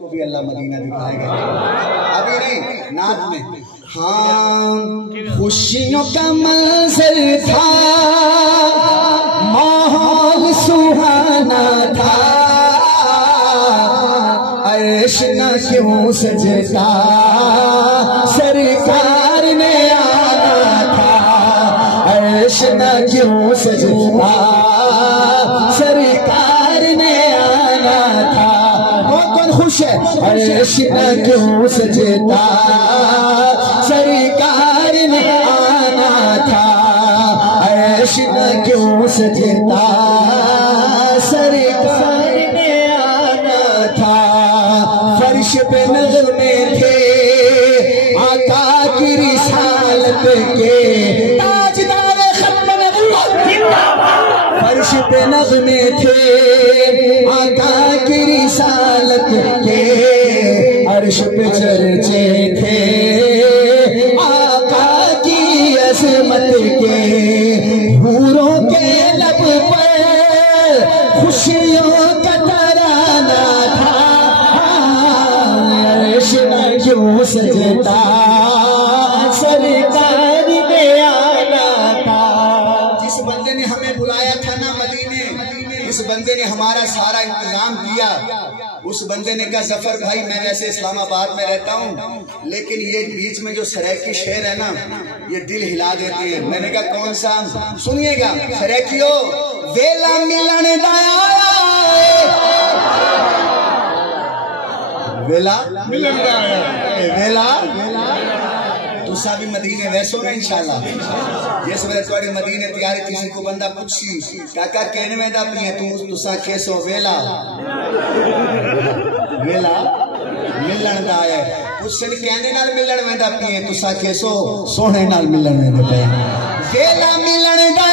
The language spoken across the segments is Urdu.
کو بھی اللہ مدینہ دکھائے گا ابھی نہیں نعت میں ہاں خوشیوں کا منظر تھا ماحول سہانا تھا عرش نہ کیوں سجتا سرکار نے آنا تھا عرش نہ کیوں سجتا سرکار نے آنا تھا کون خوش ہے عرش نہ کیوں سجتا سرکار نے آنا تھا عرش نہ کیوں سجتا سرکار نے آنا تھا فرش پہ نغمے تھے آقا کی رسالت کے تاجدار ختم نبوت فرش پہ نغمے تھے آقا کی رسالت کے عرش پہ چرچے تھے آقا کی عظمت کے حوروں کے لب پر خوشیوں کا ترانہ تھا عرش نہ کیوں سجتا سرکار نے آنا تھا جس بندے نے ہمیں بلایا تھا نا مدینے اس بندے نے ہمارا سارا انتظام کیا اس بندے نے کہا ظفر بھائی میں ویسے اسلام آباد میں رہتا ہوں لیکن یہ بیچ میں جو سریکی شعر ہے نا یہ دل ہلا دیتی ہے میں نے کہا کون سا سنیے گا سریکیو ویلا ملن دایا ویلا ملن دایا ویلا تسا بھی مدینے ویسو گا انشاءاللہ جس ویلے توڑی مدینے تیاری کسی کو بندہ پوچھی کاکا کہنے میں دا پنی ہے تسا کیسو ویلا ویلا ملن دا ہے اس سے کہنے نال ملن میں دا پنی ہے تسا کیسو سونے نال ملن میں دا پنی ویلا ملن دا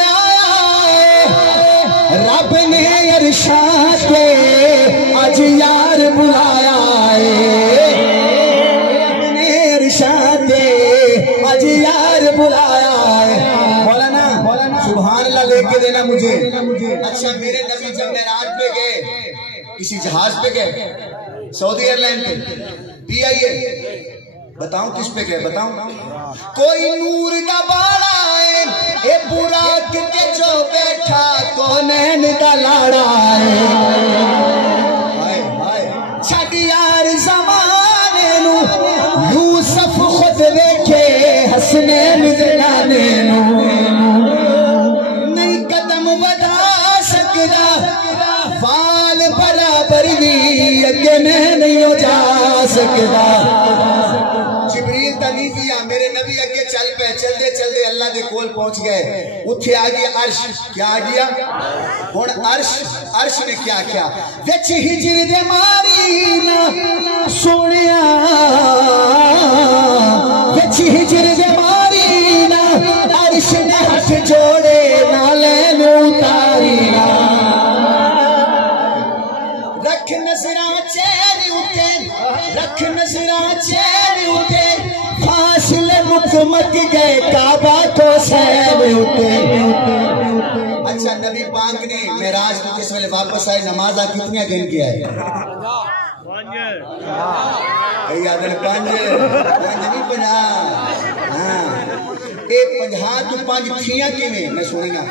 رب نے ارشاد کے آج یار بلایا رب نے ارشاد کے آج یار بلایا مولانا سبحان اللہ لے کے دینا مجھے اچھا میرے نبی جب معراج پہ گئے کسی جہاز پہ گئے سعودی ایئرلائن پہ بھی آئیے بتاؤں کس پہ گئے بتاؤں کوئی نور کا بالا ہے اے براق کے جو بیٹھا کونین کا لاڑا ہے چھڑی یار زمانے نو یوسف خود بیٹھے حسنین دلانے نو نہیں قدم بدا سکتا فال برابر بھی اگے میں نہیں ہو جا سکتا جبریل تنی کیا میرے نبی اگے چل پہ چل دے اللہ دے کول پہنچ گئے اتھے آگیا عرش کیا آگیا اور عرش نے کیا کیا وچ ہجر دے مارینا سونیا وچ ہجر دے مارینا عرش نے ہاتھ جوڑے نالے نو تارینا رکھ نظراں چہرے اتے رکھ نظراں چہرے اتے فاصلے مک گئے کعبہ کو سہب اتے اچھا نبی پاک نے معراج کو کس ویلے واپس آئے نمازہ کتنی گن کیا ہے یادن پانچ نہیں پنجا اے پنجہاں تو پانچ تھیاں کی میں سنیں گا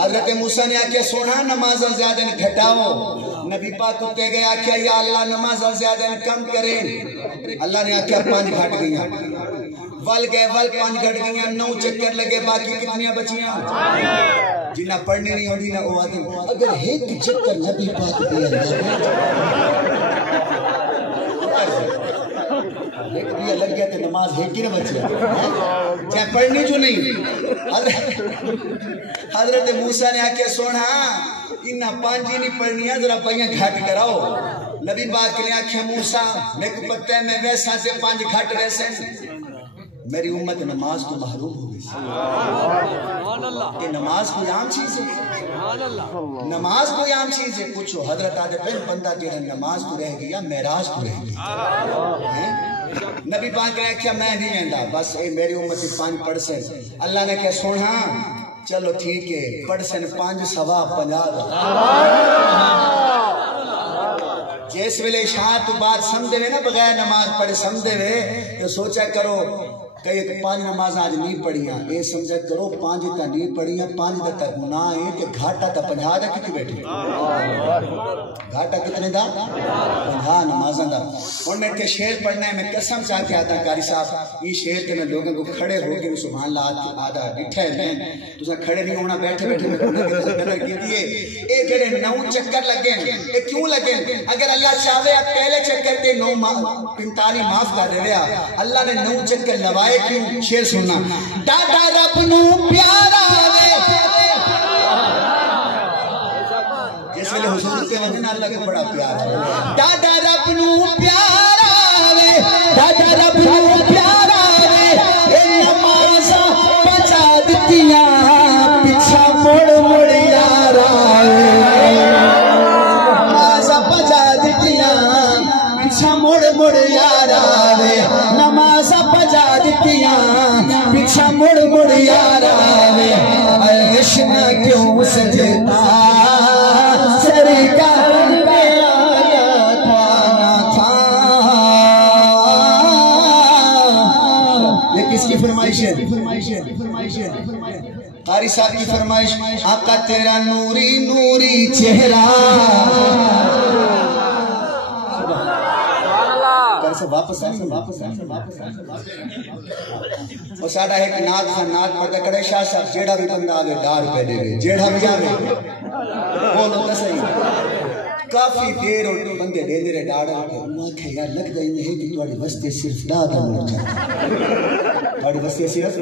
حضرت موسیٰ نے آکیا سونا نمازہ زیادہ گھٹاؤ نبی پاک کو کہہ گیا آکیا یا اللہ نمازہ زیادہ کم کریں اللہ نے آکیا پانچ گھٹ گئیاں ول گئے ول پانچ گھٹ گئیاں 9 چکر لگے باقی کتنیاں بچیاں جنہ پڑھنے نہیں ہوتی نہ وہ آتی اگر ایک چکر نبی پاک دیا ایک بھی لگ گیا تو نماز ایک ہی نہ بچیا چاہے پڑھنی جو نہیں حضرت موسیٰ نے آکے سونا انہا پانچی نہیں پڑھنیا ذرا پائیاں گھٹ کراؤ نبی پاک نے آکے موسیٰ میں کو پتہ ہے میں ویسا سے 5 گھٹ ویسے میری امت نماز کو محروم ہو گئی کہ نماز کوئی عام چیز ہے نماز کوئی عام چیز ہے پوچھو حضرت آدھے پہن بندہ کہہ نماز تو رہ گیا معراج تو رہ گیا نبی پاک نے کہا میں نہیں رہندا بس اے میری امت 5 پڑھ سے اللہ نے کہا سونا چلو ٹھیک ہے پڑھ سن 5 سوا 50 جس ویلے عشاء تو بعد سمجھے وے نا بغیر نماز پڑھے سمجھے وے تو سوچا کرو کہ 5 نماز آج نہیں پڑھیاں، اے سمجھا کرو 5 تا نہیں پڑھیاں، 5 دا تا گناہ ہے تے گھاٹا تا 50 دا کتنے بیٹھے، گھاٹا کتنے دا 50 نمازاں دا۔ اور میں تے شعر پڑھنا ہے، میں قسم چاہتے آتا قاری صاحب یہ شعر تے میں لوگوں کو کھڑے ہو کے سبحان اللہ آدھا ڈٹھے میں تسا کھڑے نہیں ہونا، بیٹھے بیٹھے میں کھڑے کے قدر کیتی ہے۔ اے جڑے 9 چکر لگے اے کیوں لگے؟ اگر اللہ چاہے پہلے چکر تے 45 معاف کر دے، اللہ نے 9 چکر لوائے کیوں؟ شعر سننا، ڈاڈا رب نو پیارا وے، جس ویلے حضور کے وجہ اللہ کو بڑا پیار ہے، ڈاڈا رب نو پیارا وے، ڈاڈا رب نو پیارا وے، اے نمازاں بچا دتیاں پیچھا مڑ مڑ یارا وے، نمازاں بچا دتیاں پیچھا مڑ مڑ یارا وے، نمازاں بچا دتیاں پیچھا مڑ مڑ یارا وے، عشق کیوں سجتا سرکار پہ آیا تھا۔ یہ کس کی فرمائش ہے؟ قاری صاحب کی فرمائش، آقا تیرا نوری نوری چہرہ، واپس اور ساڑھا ایک نات خان نات پڑھتا کڑے شاہ صاحب جیڑا بھی بندہ آگے ڈار پہ دے گئے، جیڑا بھی آگے بولو تا صحیح۔ کافی دیر اور بندے دے دے ڈار آگے اللہ کہ یار لگ دائی نہیں کہ تواڑی وستے صرف ڈادا موڑ جاتا، تواڑی وستے صرف